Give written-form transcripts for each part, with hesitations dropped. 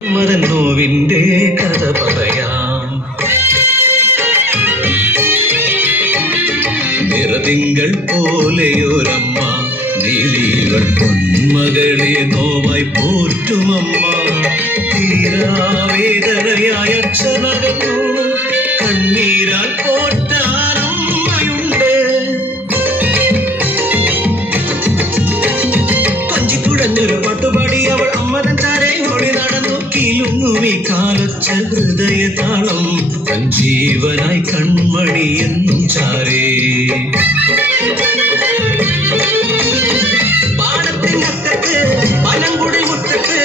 മരനോവിന്റെ കഥ പറയാം. നിറതിങ്കൾ പോലെയൊരമ്മ, നീലിവൾ പൊന്മകളെ നോവായി പോറ്റുമമ്മ. തീരാവേദനയായ അച്ഛനകന്നു, കണ്ണീരാൽ പോറ്റാനമ്മയുണ്ട്. കൊഞ്ചിക്കുഴഞ്ഞൊരു പാട്ടുപാടി അവൾ അമ്മതൻ ചാരെ ഓടി നടന്നു. കിലുങ്ങുമി കാലൊച്ച ഹൃദയ താളം, ജീവനായി കൺമണി എന്നും ചാരേ. പാടത്തിനക്കത്ത് പനങ്കുടി മുറ്റത്ത്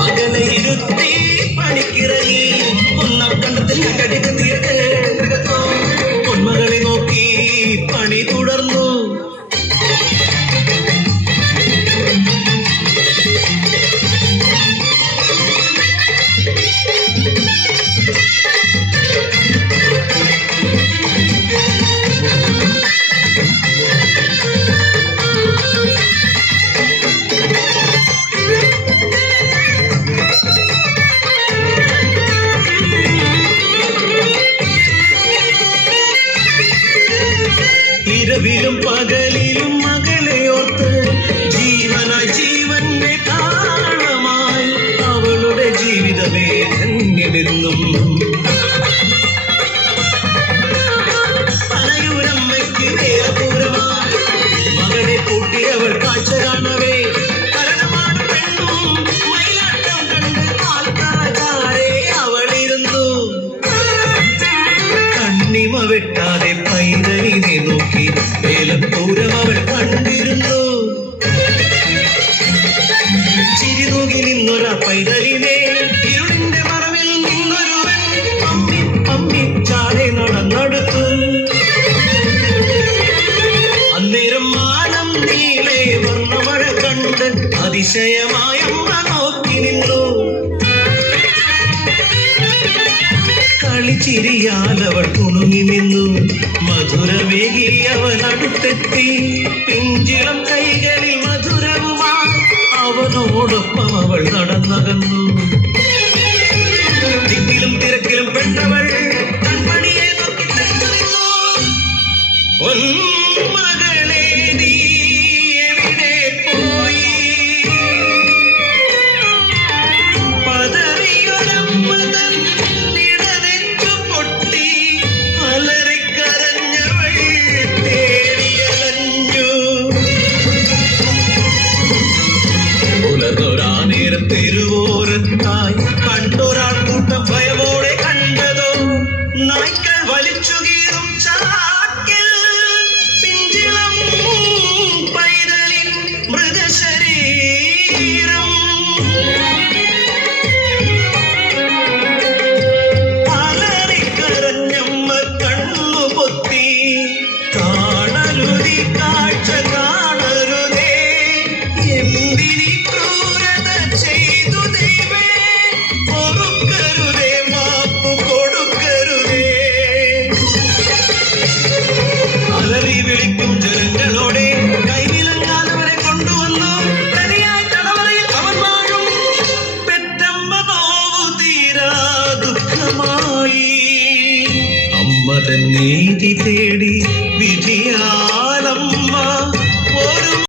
മകനെ ഇരുത്തി പണിക്കിറങ്ങി. ഒന്നാം കണ്ടത്തിൽ കടിക്ക് തീർത്ത് പൊന്മകളെ നോക്കി പണി തുടർന്നു. ഇരവിലും പകലിലും മകളെയോർത്ത് ജീവനായി ജീവന്റെ താളമായി അവളുടെ ജീവിതമേ ധന്യമെന്നും. പനയൂരമ്മയ്ക്ക് വേറപൂരമായി മകളെ കൂട്ടി അവൾ കാഴ്ച കാണവേ. കരണമാണ് പെണ്ണും മയിലാട്ടം കണ്ട് ആൾക്കാരെ അവളിരുന്നു. കണ്ണിമ വെട്ടാതെ പൈതലിനെ നോക്കി വേലപ്പൂരം അവൾ കണ്ടിരുന്നു. ചിരിതൂകി നിന്നൊരാ പൈതലിനെ ഇരുളിന്റെ മറവിൽ നിന്നൊരുവൻ പമ്മി പമ്മി ചാടെ നടന്നടുത്തു. അന്നേരം മാനം നീളെ വർണ്ണമഴ കണ്ട് അതിശയമായ അമ്മ നോക്കി നിന്നു. കളിച്ചിരിയാലവൾ കുണുങ്ങി നിന്നു. മധുരമേകി അവൻ അടുത്തെത്തി. പിഞ്ചിളം കൈകളിൽ മധുരവുമായി അവനോടൊപ്പം അവൾ നടന്നകന്നു. തിക്കിലും തിരക്കിലും പെട്ടവൾ കൺമണിയെ നോക്കി നിന്നു. മകളെ നീ എവിടെ പോയി? പതറിയൊരമ്മതൻ ഇടനെഞ്ചു പൊട്ടി അലറിക്കരഞ്ഞവൾ തേടിയലഞ്ഞു. പുലർന്നൊരാ നേരം തെരുവോരത്തായി കണ്ടൊരാൾ കൂട്ടം ഭയമോടെ കണ്ടതോ നായ്ക്കൾ വലിച്ചു കീറും ചാക്കിൽ പിഞ്ചിളം പൈതലിൻ മൃതശരീരം.